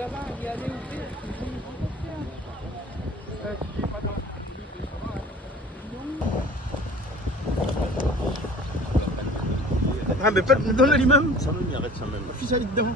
là-bas, il y a les Ah, mais pas dans l'imam. Ça même, il arrête ça même. Fils à dedans.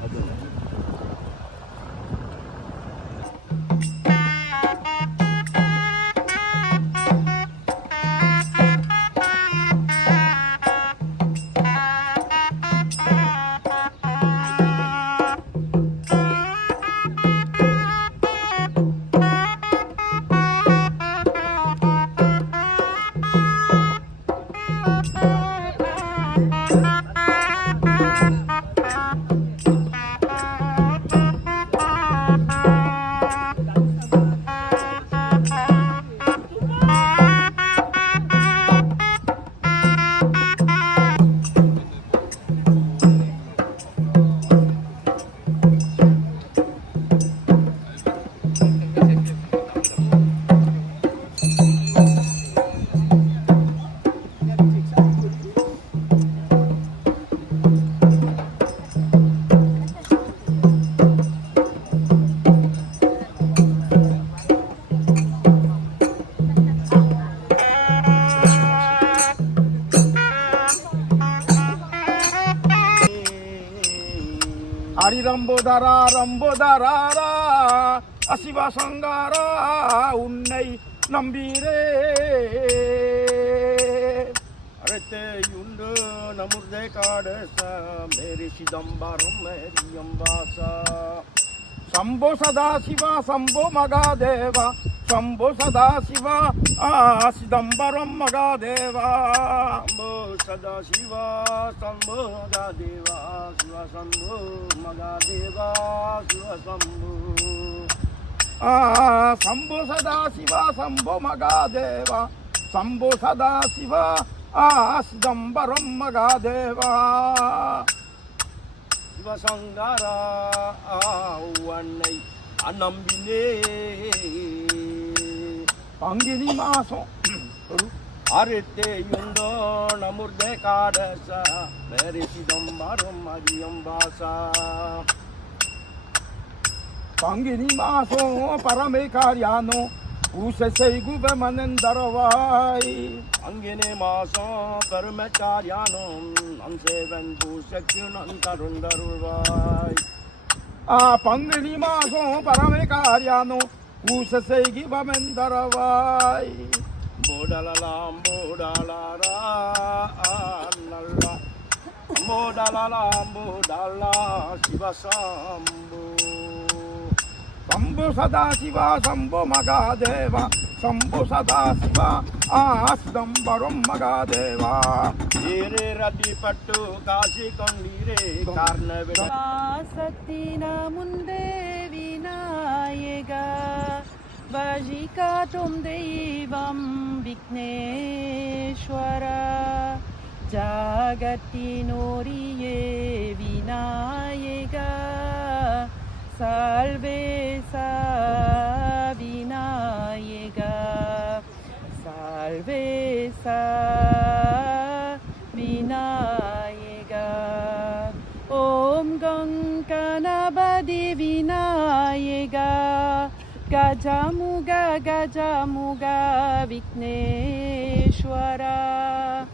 ரம்போதராரா அசிவ சங்காரா உன்னை நம்பீரே அழைத்தேயுண்டு நமுர்தே காடச மேரி சிதம்பரம் மேரி அம்பாசா சம்போ சதாசிவா சம்போ மகாதேவா சம்போ சதாசிவா சிதம்பரம் மகாதேவா சம்போ சதாசிவா சம்போ மகாதேவா சிவ சம்போ மகாதேவா சிவ சம்போ சம்போ சதாசிவா சம்போ மகாதேவா சம்போ சதாசிவா சிதம்பரம் மகாதேவா சிவசங்காரா உன்னை அநம்பினே பங்கினி மாசம் அறுத்தேயுண்டோ நமுர்தே காடச மேரி சிதம்பரம் மேரி அம்பாசா பங்கினி மாசம் பரமே காரியானோ பூசை குபமனந்தரவாய் அங்கினே மாசம் பெருமச்சாரியானும் நம் சேவன் பூசைக்கு நன் தருந்தருள்வாய் பங்கினி மாசம் பரமே காரியானோ பூசை குபமந்தரவாய் போடலாம் போடலாரா நல்லா போடலாம் போடலா சிவசாம்பு சம்போ சதாசிவா சம்போ மகாதேவா சம்போ சதாசிவா சிதம்பரம் மகாதேவா ஏரே ரடி பட்டு காசி கொண்டீரே காரண சத்தின முந்தே விநாயக வஜிகாத்தும் தெய்வம் விக்னேஸ்வர ஜாகத்தினோரியே Vinayaka Salvesa Vinayaka Salvesa Vinayaka Om Ganganabadi Vinayaka Gajamuga Gajamuga Vikneshwara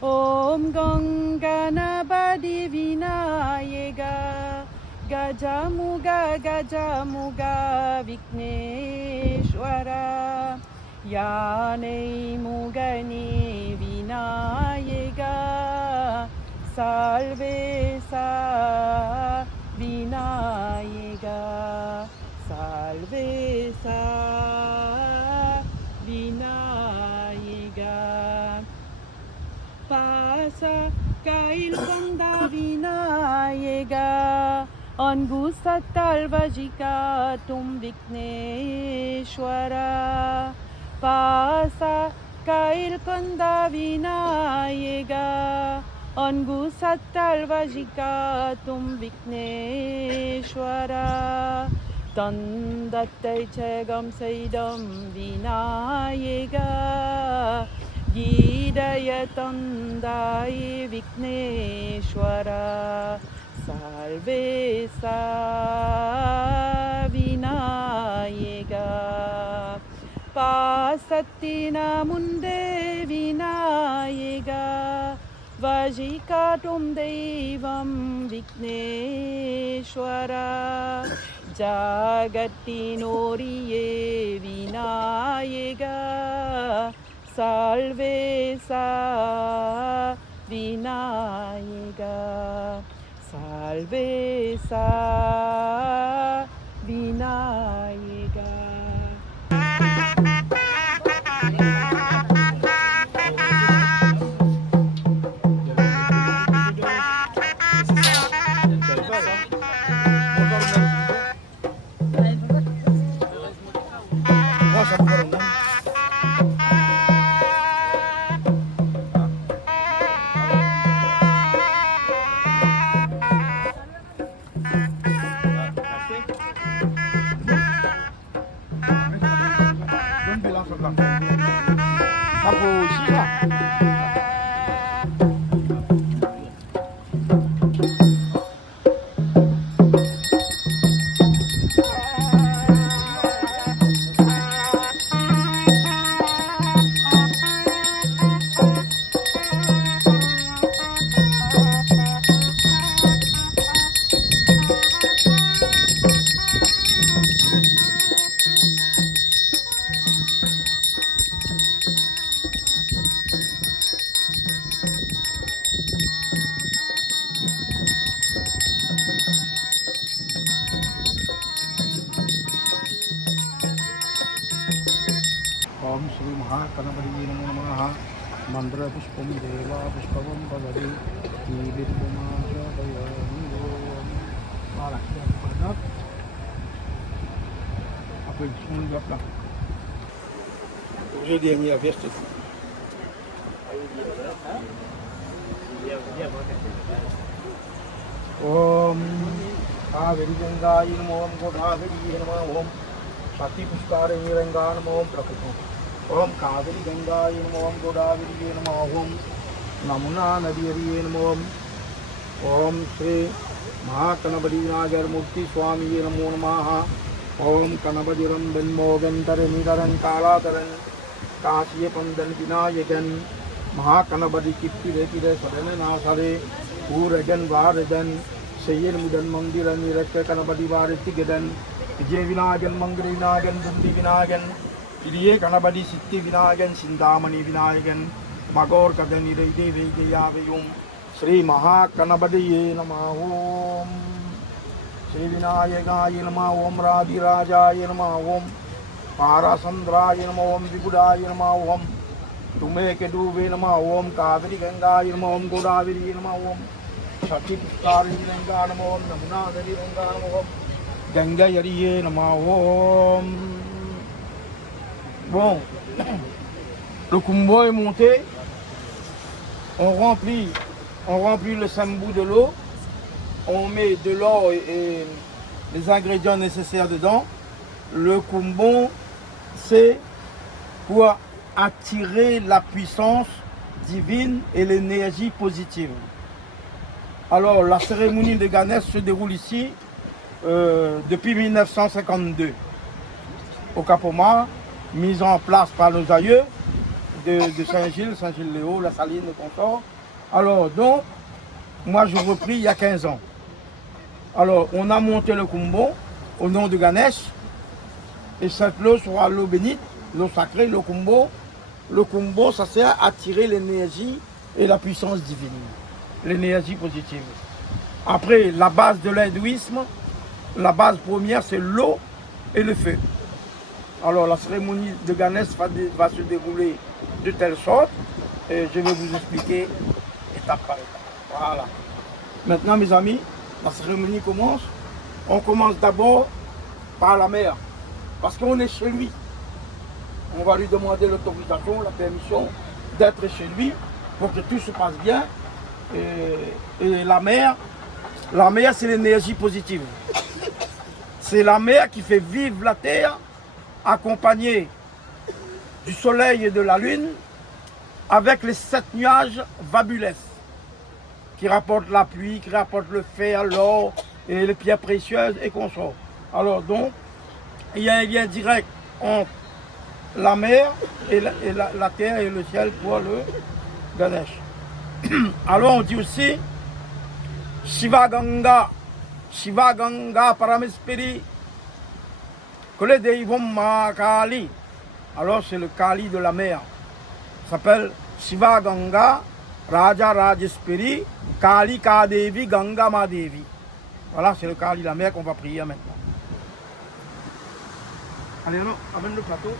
Om Ganganabadi Vinayaka Gajamuga Gajamuga Vikneshwara Yanei Mugani Vinayaka Salvesa Vinayaka Salvesa Vinayaka Pasa Kail Konda Vinayaka Angusattal Vajikatum Vikneshwara Pasa Kail Konda Vinayaka Angusattal Vajikatum Vikneshwara Tandattai Chegam Saidam Vinayaka Gidaya Tandai Vikneshwara Salvesa Vipatina Munde Vinayega Vajikatum Devam Vigneshwara Jagatinoriye Vinayega Salve sa Vinayega Salve sa Vinayega. ओम श्री महागणपति नमो नमः मंत्र पुष्पम देवा पुष्पम भवति Aujourd'hui, il y a verset. Om Kaveri Gangai Namo Om Godaveri Namo Om Shakti Pushkare Niranga Namo Om Prakuto Om Kaveri Gangai Namo Om Godaveri Namo Om Namuna Nadiyari Namo Om Shri Mahakanabadi Nagar Murti Swami Namo Namaha Om Kanabadiram Benmogan Taran Kalataran Kasye Pandan Vinayagan Mahakanabadi Kipti Rekide Sadana Nasare Uragan Varadan Sayyid Mudan Mandiran Niraka Kanabadi Varati Gadan Vijay Vinagan Mangri Vinagan Dundi Vinagan Iliye Kanabadi Sitti Vinagan Sindamani Vinagan Magor Kadani Rede Vegayavayum Sri Mahakanabadi Namah Om Sri Vinayagaya Namah Om Radhi Rajaya Namah Om Parasandraya Namah Om Vibudaya Namah Om Tume Keduve Namah Om Kaveri Gangaya Namah Om Godaveri Namah Om Shakti Pushkare Niranga Namah Om Namuna Niranga Namah Om Ganga Yariye Namah Om. Bon, le kumbo est monté, on remplit le sambou de l'eau, on met de l'eau et les ingrédients nécessaires dedans. Le kumbo, c'est pour attirer la puissance divine et l'énergie positive. Alors, la cérémonie de Ganesh se déroule ici depuis 1952 au Cap-Omar, mise en place par nos aïeux de Saint-Gilles, Saint-Gilles-Léo, la Saline, le consort. Alors, donc, moi je repris il y a 15 ans. Alors, on a monté le kumbo au nom de Ganesh, et cette eau sera l'eau bénite, l'eau sacrée, le kumbo. Le kumbo, ça sert à attirer l'énergie et la puissance divine, l'énergie positive. Après, la base de l'hindouisme, la base première, c'est l'eau et le feu. Alors, la cérémonie de Ganesh va se dérouler de telle sorte, et je vais vous expliquer étape par étape. Voilà. Maintenant, mes amis, la cérémonie commence. On commence d'abord par la mère, parce qu'on est chez lui. On va lui demander l'autorisation, la permission d'être chez lui pour que tout se passe bien. Et la mère, c'est l'énergie positive. C'est la mère qui fait vivre la terre, accompagnée du soleil et de la lune, avec les 7 nuages Vabulès, qui rapportent la pluie, qui rapportent le fer, l'or et les pierres précieuses et consorts. Alors donc, il y a un lien direct entre la mer et la terre et le ciel pour le Ganesh. Alors on dit aussi Shiva Ganga Paramespiri Kole Deivam Mahakali. Alors c'est le Kali de la mer. Ça s'appelle Shiva Ganga Raja Rajespiri Kali Kadevi Ganga Madevi. Voilà, c'est le Kali de la mer qu'on va prier maintenant. Allez, alors, amène le plateau.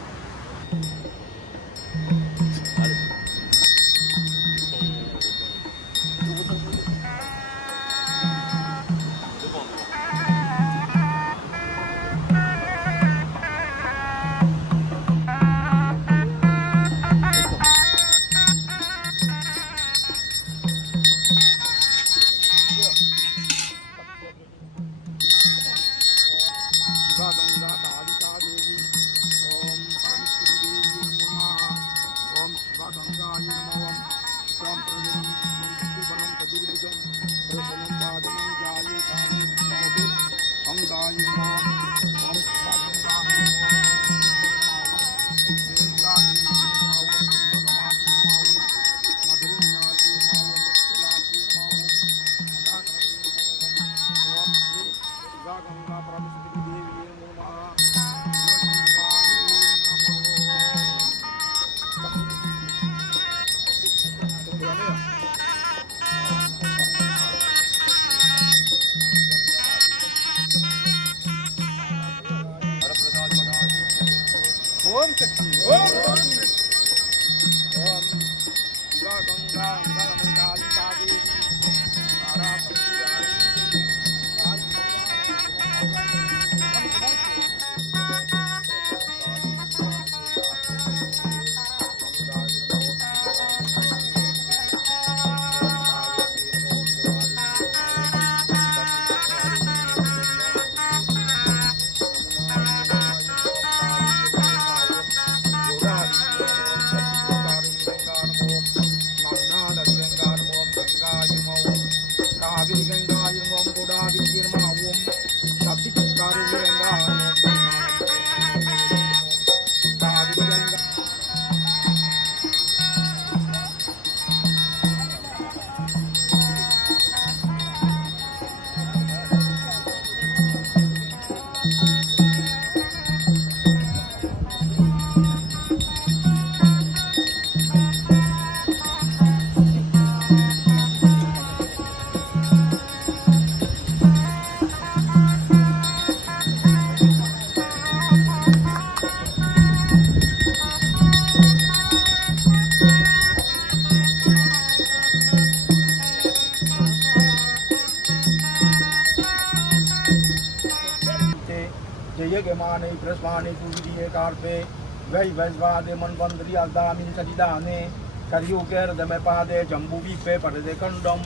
Yegmane Prasmane Pujdiye Karpe Vai Vaisvade Manvandri Aldamini Sadidane Karyuker Damepade Jambu Vipe Parade Kondom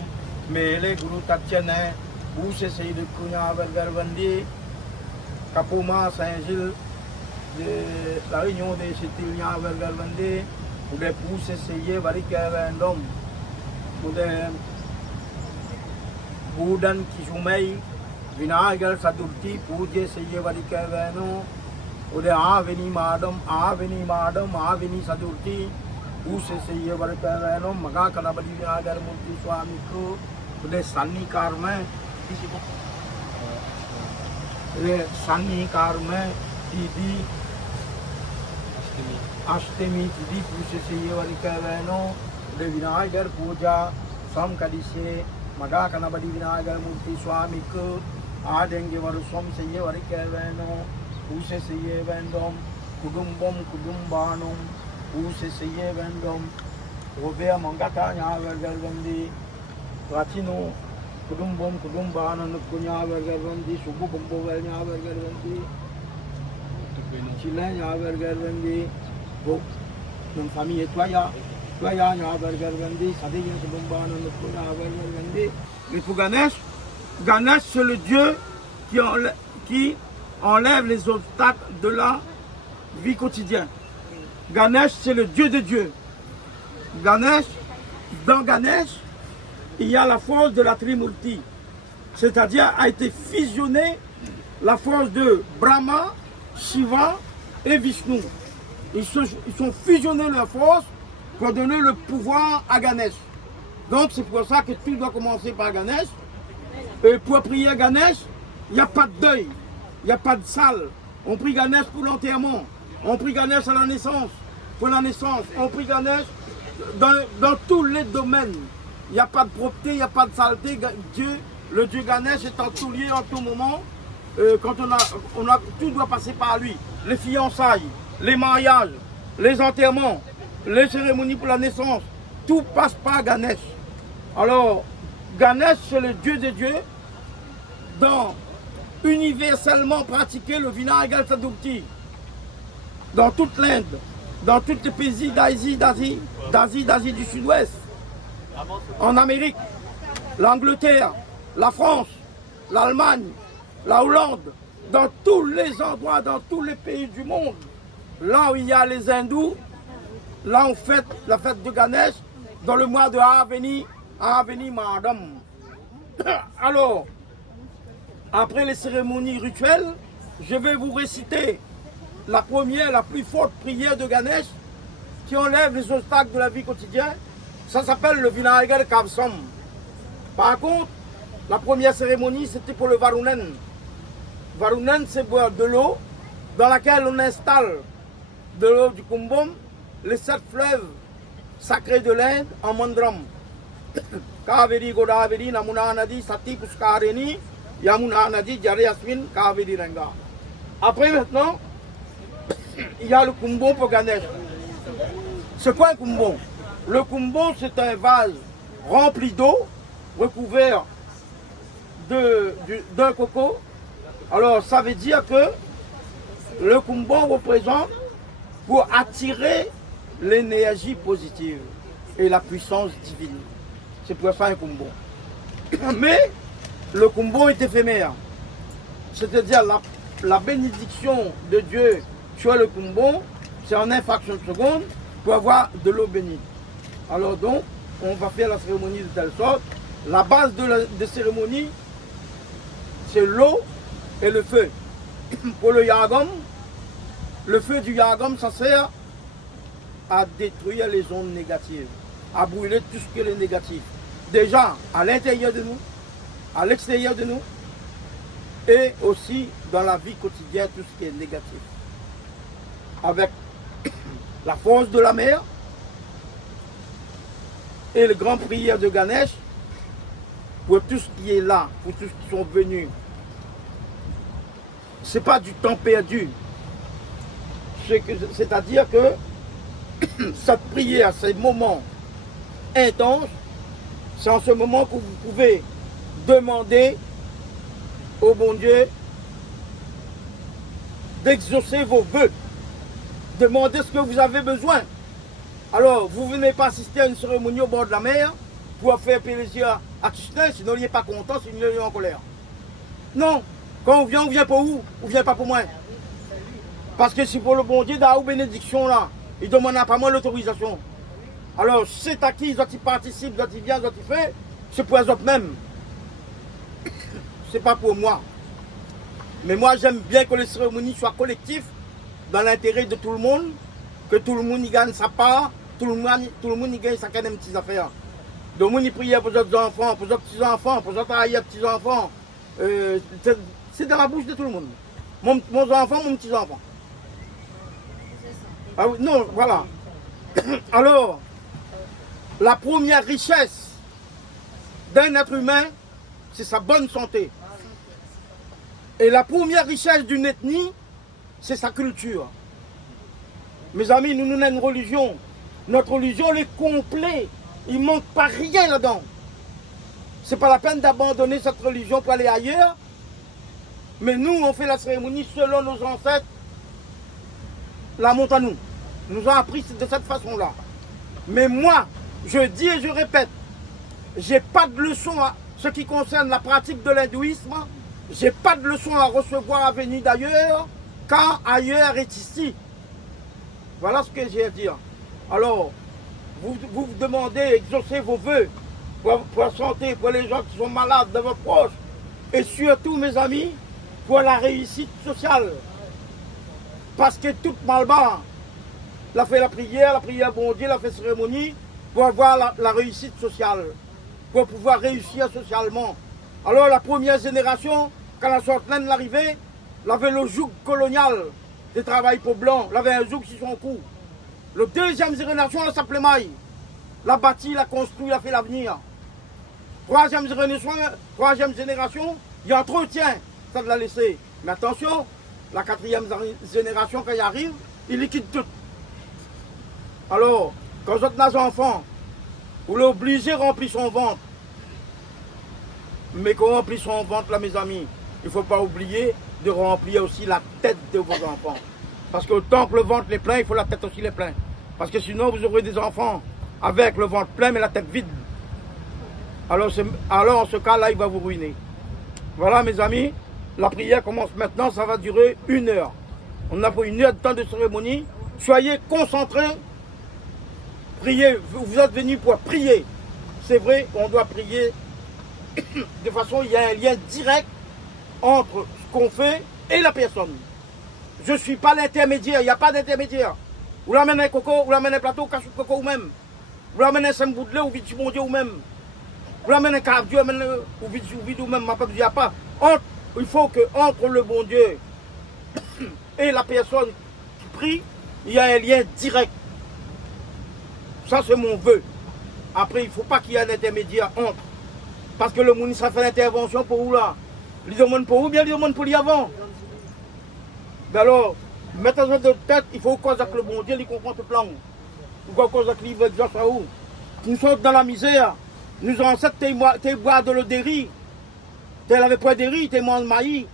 Mele Guru Tachene Bousse Seyd Kunya Vergarvandi Kapuma Saint-Gilles de la Réunion des Citiliens Vergarvandi ou des Pousse Seye Varikavendom ou des Boudan Kishumei Vinayagar Sadurti Puja Seye Varikaveno Ude Aveni Madam Aveni Sadurti Puja Seye Varikaveno Maga Kanabadi Vinayagar Murti Swami Ko Ude Sunny Karma Sunny Karma Tidi Ashtemi Tidi Puja Seye Varikaveno Ude Vinayagar Puja Sam Kadise Maga Kanabadi Vinayagar Murti Swami Ko Adenge Varuswam Seye Varikaveno Use Seye Vendom Kudumbom Kudumbanum Use Seye Vendom Obea Mangata Nyavergalvandi Ratino Kudumbom Kudumbanan Kunya Vergalvandi Subu Bumbo Nyavergalvandi Chile Nyavergalvandi Une famille Toya Nyavergalvandi Sadiyan Subumbanan Kunya Vergalvandi Mais pour Ganesh c'est le Dieu qui enlève les obstacles de la vie quotidienne. Ganesh, c'est le Dieu de Dieu. Dans Ganesh, il y a la force de la Trimurti. C'est-à-dire a été fusionné la force de Brahma, Shiva et Vishnu. ils sont fusionnés leurs forces pour donner le pouvoir à Ganesh. Donc c'est pour ça que tout doit commencer par Ganesh. Et pour prier à Ganesh, il n'y a pas de deuil, il n'y a pas de salle. On prie Ganesh pour l'enterrement, on prie Ganesh à la naissance, pour la naissance, on prie Ganesh dans tous les domaines. Il n'y a pas de propreté, il n'y a pas de saleté. Dieu, le Dieu Ganesh est en tout lieu, en tout moment. Quand tout doit passer par lui. Les fiançailles, les mariages, les enterrements, les cérémonies pour la naissance, tout passe par Ganesh. Alors, Ganesh, c'est le Dieu des dieux, dans universellement pratiqué le Vinayagar Chaturthi, dans toute l'Inde, dans tous les pays d'Asie du Sud-Ouest, en Amérique, l'Angleterre, la France, l'Allemagne, la Hollande, dans tous les endroits, dans tous les pays du monde, là où il y a les hindous, là on fête la fête de Ganesh dans le mois de Aveni Madam. Alors, après les cérémonies rituelles, je vais vous réciter la première, la plus forte prière de Ganesh qui enlève les obstacles de la vie quotidienne. Ça s'appelle le Vinayagar Kavsam. Par contre, la première cérémonie, c'était pour le Varunen. Varunen, c'est de l'eau dans laquelle on installe de l'eau du Kumbham, les 7 fleuves sacrés de l'Inde en mandram. Kaveri, Godavari, Namuna Nadi, Sati, Puskareni, Yamuna Nadi, Jare Asmin, Kaveri Ranga. Après maintenant, il y a le Kumbham pour Ganesh. C'est quoi un Kumbham? Le Kumbham, c'est un vase rempli d'eau, recouvert d'un coco. Alors ça veut dire que le Kumbham représente pour attirer l'énergie positive et la puissance divine. C'est pour ça un Kumbham. Mais le Kumbham est éphémère. C'est-à-dire la bénédiction de Dieu sur le Kumbham, c'est en une fraction de seconde pour avoir de l'eau bénite. Alors donc, on va faire la cérémonie de telle sorte. La base de la cérémonie, c'est l'eau et le feu. Pour le Yagam, le feu du Yagam, ça sert à détruire les ondes négatives, à brûler tout ce qui est négatif. Déjà, à l'intérieur de nous, à l'extérieur de nous, et aussi dans la vie quotidienne, tout ce qui est négatif. Avec la force de la mer et le grand prière de Ganesh, pour tout ce qui est là, pour tous ceux qui sont venus. Ce n'est pas du temps perdu. C'est-à-dire que cette prière, ces moments intenses, c'est en ce moment que vous pouvez demander au bon Dieu d'exaucer vos vœux. Demandez ce que vous avez besoin. Alors, vous ne venez pas assister à une cérémonie au bord de la mer pour faire plaisir à Krishna, sinon il n'est pas content, sinon il est en colère. Non, quand on vient pour où? On vient pas pour moi. Parce que c'est pour le bon Dieu, dans la bénédiction là, il ne demande pas moi l'autorisation. Alors, c'est à qui ils participent, ils viennent, ils font, c'est pour eux autres même. C'est pas pour moi. Mais moi, j'aime bien que les cérémonies soient collectives, dans l'intérêt de tout le monde, que tout le monde y gagne sa part, tout le monde y gagne sa petite affaire. Donc, on y prie pour les enfants, pour les petits-enfants, pour les petits-enfants. C'est dans la bouche de tout le monde. Mon enfant, mon petit-enfant. Ah oui, non, voilà. Alors, la première richesse d'un être humain, c'est sa bonne santé. Et la première richesse d'une ethnie, c'est sa culture. Mes amis, nous avons une religion. Notre religion, elle est complète. Il ne manque pas rien là-dedans. Ce n'est pas la peine d'abandonner cette religion pour aller ailleurs. Mais nous, on fait la cérémonie selon nos ancêtres. La monte à nous. Nous ont appris de cette façon-là. Mais moi, je dis et je répète, je n'ai pas de leçon à ce qui concerne la pratique de l'hindouisme. Je n'ai pas de leçon à recevoir à venir d'ailleurs, car ailleurs est ici. Voilà ce que j'ai à dire. Alors, vous demandez, exaucez vos voeux pour la santé, pour les gens qui sont malades de vos proches, et surtout, mes amis, pour la réussite sociale. Parce que toute malbare, l'a fait la prière, bon Dieu, l'a fait cérémonie pour avoir la réussite sociale, pour pouvoir réussir socialement. Alors la première génération, quand la sortaine l'arrivée, elle avait le joug colonial de travail pour blanc, elle avait un joug sur son cou. La deuxième génération, elle s'appelait Maï. La bâti, la construit, la fait l'avenir. Troisième génération, il entretient, ça de la laisser. Mais attention, la quatrième génération, quand il arrive, il liquide tout. Alors, quand vous êtes des enfants, vous l'obligez de remplir son ventre. Mais quand on remplit son ventre, là, mes amis, il ne faut pas oublier de remplir aussi la tête de vos enfants. Parce que tant que le ventre est plein, il faut la tête aussi les plein. Parce que sinon, vous aurez des enfants avec le ventre plein, mais la tête vide. Alors en ce cas-là, il va vous ruiner. Voilà, mes amis, la prière commence maintenant, ça va durer 1 heure. On a pour 1 heure de temps de cérémonie. Soyez concentrés. Priez, vous êtes venus pour prier. C'est vrai, on doit prier. De façon, il y a un lien direct entre ce qu'on fait et la personne. Je ne suis pas l'intermédiaire, il n'y a pas d'intermédiaire. Vous l'amenez un coco, vous l'amenez un plateau, cache coco ou même. Vous l'amenez un semboudelé ou vite bon Dieu ou même. Vous l'amenez un cave Dieu ou vide ou même. Il n'y a pas. Il faut que entre le bon Dieu et la personne qui prie, il y a un lien direct. Ça, c'est mon vœu. Après, il ne faut pas qu'il y ait un intermédiaire entre. Parce que le ministre a fait l'intervention pour vous là. Il demande pour vous, bien il demande pour lui avant. Mais alors, mettez-en de tête, il faut cause avec le bon Dieu, il comprend tout plan. Ou cause avec lui, il veut dire ça où. Nous sommes dans la misère. Nous ancêtres, t'es boire de l'eau de riz. T'es lavé point de riz, t'es mangé maïs.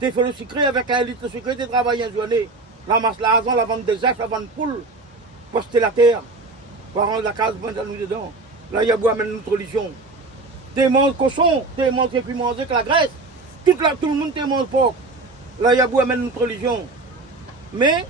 T'es fait le sucré avec 1 litre de sucré, t'es travaillé une journée. La masse l'argent, la vente des œufs, la vente de poules. Poster la terre. Pour rendre la case, prendre nous dedans. Là, il y a beau amener notre religion. T'es mangé cochon, t'es mangé puis manger que la graisse. Tout le monde t'es mangé porc. Là, il y a beau amener notre religion. Mais,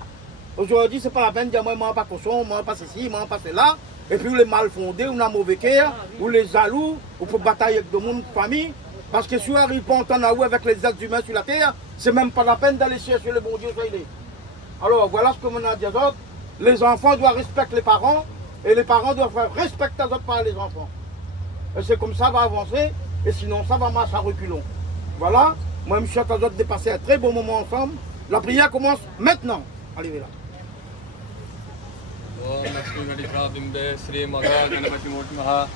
aujourd'hui, c'est pas la peine de dire, moi, je ne mange pas cochon, moi, je ne mange pas ceci, moi, je ne mange pas cela. Et puis, les mal fondés, ou les mauvais cœur, ou les jaloux, ou pour batailler avec le monde, famille. Parce que si on arrive pas en temps avec les êtres humains sur la terre, c'est même pas la peine d'aller chercher le bon Dieu sur il est. Alors, voilà ce que on a dit aux autres. Les enfants doivent respecter les parents, et les parents doivent faire respecter les autres par les enfants. Et c'est comme ça va avancer, et sinon ça va marcher à reculons. Voilà, moi je suis à de dépasser un très bon moment ensemble. La prière commence maintenant. Allez là. Om Lakshmi Gaditra Bimbe Sri Maha Ganapati Murti Maha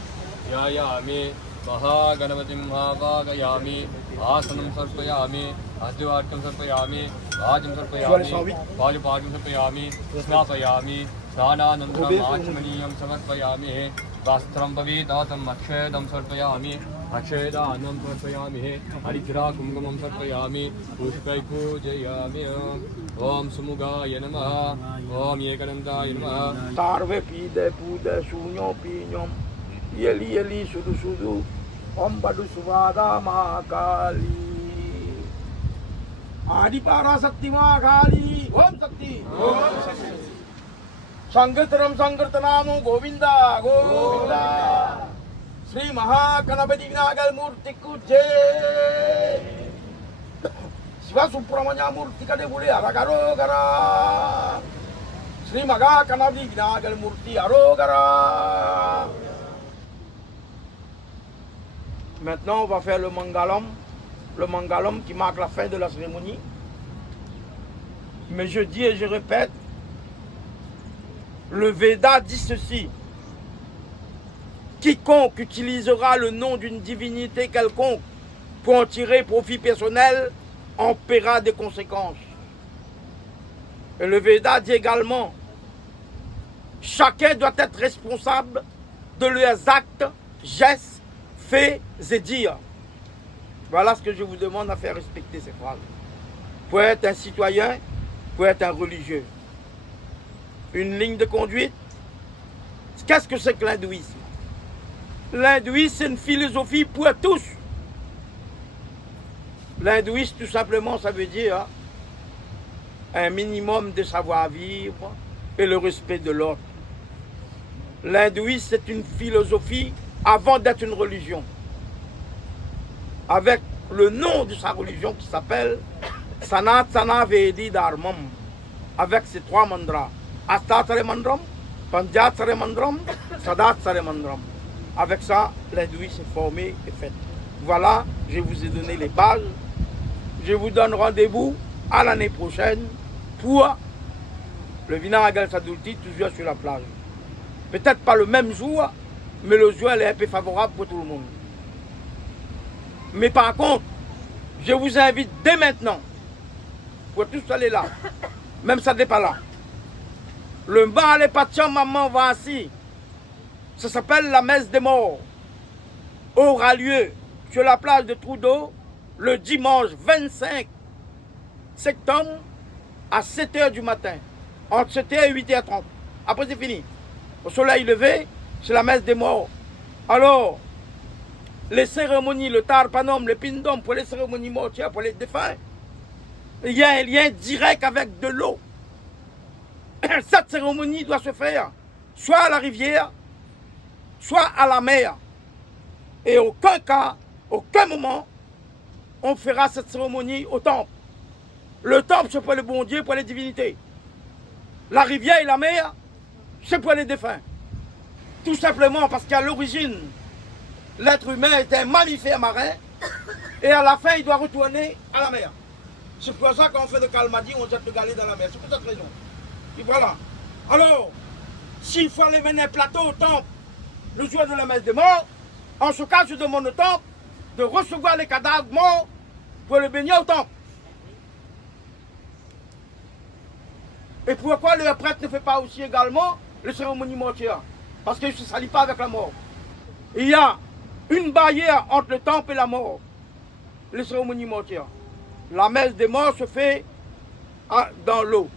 Yayami Maha Ganapati Mahagayami Asanam Sarpayami Adhyavatyam Sarpayami Vajam Sarpayami Vajapajam Sarpayami Snapayami Snananandram Achamaniyam Samarpayami Vastram Pavitatam Akshedam Sarpayami Akshedanam Sarpayami Harithira Kumgamam Sarpayami Pushpai Pujayami Om Sumugaya Namaha Om Yekanandaya Namaha Sarve Pide Pude Sunyom Pinyom Yeli Yeli Sudu Sudu Om Badu Suvada Mahakali Adi Parasakti Mahakali Om Sakti Om Sakti Sankirtanam Sankirtanamo Govinda Govinda Sri Mahaganapati Vinagal Murti Kujay Shiva Supramanya Murti Kade Bule Aragaro Sri Mahaganapati Vinagal Murti Arogara. Maintenant, on va faire le mangalam qui marque la fin de la cérémonie. Mais je dis et je répète, le Veda dit ceci. Quiconque utilisera le nom d'une divinité quelconque pour en tirer profit personnel en paiera des conséquences. Et le Veda dit également, chacun doit être responsable de leurs actes, gestes, faits et dires. Voilà ce que je vous demande à faire respecter ces phrases. Pour être un citoyen, pour être un religieux. Une ligne de conduite. Qu'est-ce que c'est que l'hindouisme? L'hindouisme, c'est une philosophie pour tous. L'hindouisme, tout simplement, ça veut dire un minimum de savoir-vivre et le respect de l'autre. L'hindouisme, c'est une philosophie avant d'être une religion. Avec le nom de sa religion qui s'appelle Sanatana Vedi Dharmam, avec ses 3 mantras. Asta Saremandram, Panjat Saremandram, Sadat Saremandram. Avec ça, l'hindouisme est formé et fait. Voilà, je vous ai donné les bases. Je vous donne rendez-vous à l'année prochaine pour le Vinayagal Sadulti, toujours sur la plage. Peut-être pas le même jour, mais le jour est un peu favorable pour tout le monde. Mais par contre, je vous invite dès maintenant, pour tous aller là, même ça n'est pas là. Le Maale Pacham Maman Vasi, ça s'appelle la messe des morts, aura lieu sur la plage de Trudeau le dimanche 25 septembre à 7h du matin, entre 7h et 8h30. Après c'est fini. Au soleil levé, c'est la messe des morts. Alors, les cérémonies, le tarpanom, le pindom, pour les cérémonies mortières, pour les défunts, il y a un lien direct avec de l'eau. Cette cérémonie doit se faire soit à la rivière, soit à la mer. Et aucun cas, aucun moment, on fera cette cérémonie au temple. Le temple, c'est pour le bon Dieu, pour les divinités. La rivière et la mer, c'est pour les défunts. Tout simplement parce qu'à l'origine, l'être humain est un mammifère marin et à la fin, il doit retourner à la mer. C'est pour ça qu'on fait de Kalmadi, on jette le galet dans la mer. C'est pour cette raison. Et voilà. Alors, s'il faut aller mener un plateau au temple le jour de la messe des morts, en ce cas, je demande au temple de recevoir les cadavres morts pour le baigner au temple. Et pourquoi le prêtre ne fait pas aussi également les cérémonies mortières? Parce qu'il ne se salit pas avec la mort. Il y a une barrière entre le temple et la mort, les cérémonies mortières. La messe des morts se fait dans l'eau.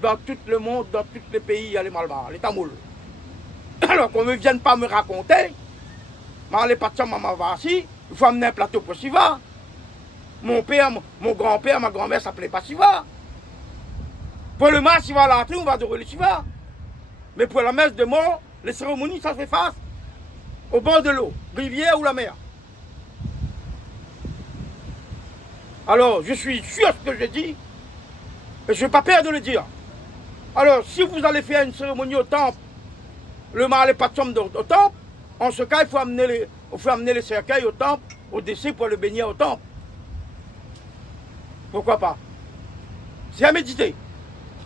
Dans tout le monde, dans tous les pays, il y a les Malbars, les Tamouls. Alors qu'on ne vienne pas me raconter, les Pacham Maman Vasi, il faut amener un plateau pour Shiva. Mon père, mon grand-père, ma grand-mère s'appelait pas Shiva. Pour le mas, Shiva à l'entrée, on va adorer le Shiva. Mais pour la messe de mort, les cérémonies, ça se fait face au bord de l'eau, rivière ou la mer. Alors, je suis sûr de ce que je dis, et je n'ai pas peur de le dire. Alors, si vous allez faire une cérémonie au temple, le Maale Pacham au temple, en ce cas, il faut amener les cercueils au temple, au décès pour le baigner au temple. Pourquoi pas? C'est à méditer.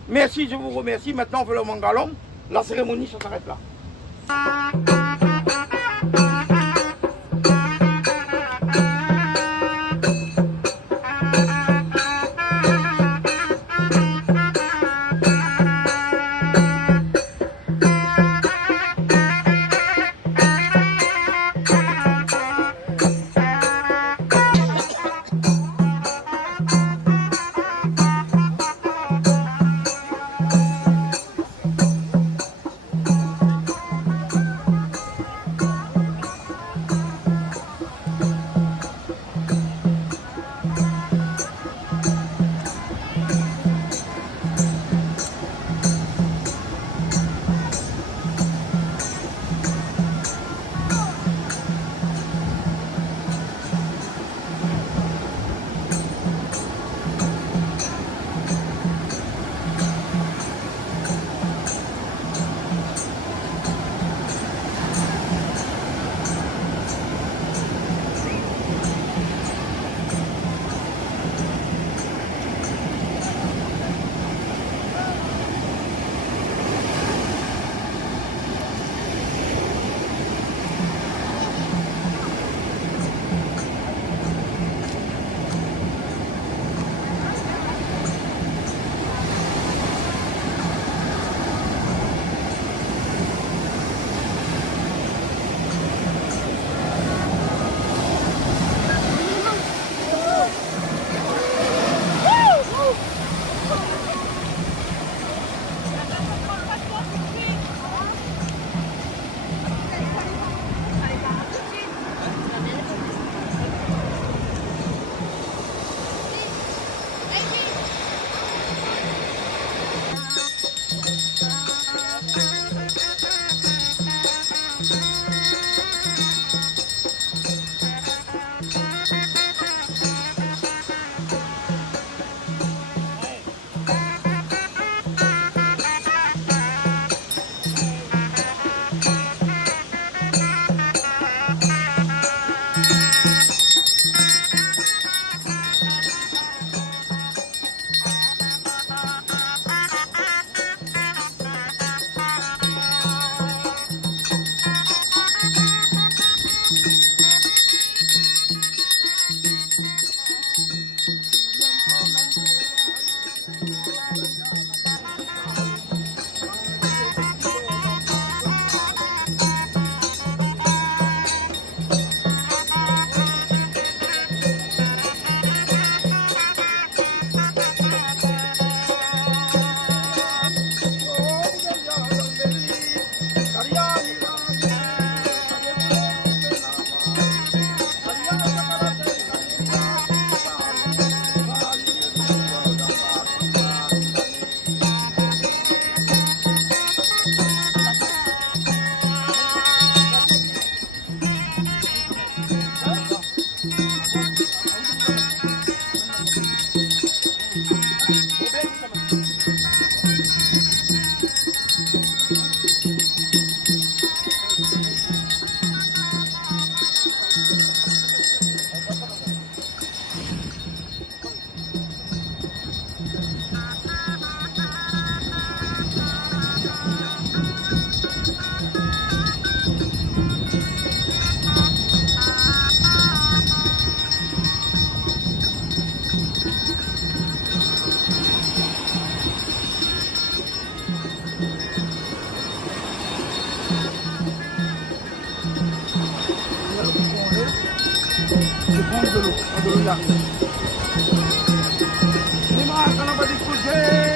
Merci, je vous remercie. Maintenant, on fait le mangalom. La cérémonie, ça s'arrête là. Je prends de l'eau là. Dis-moi, on va discuter.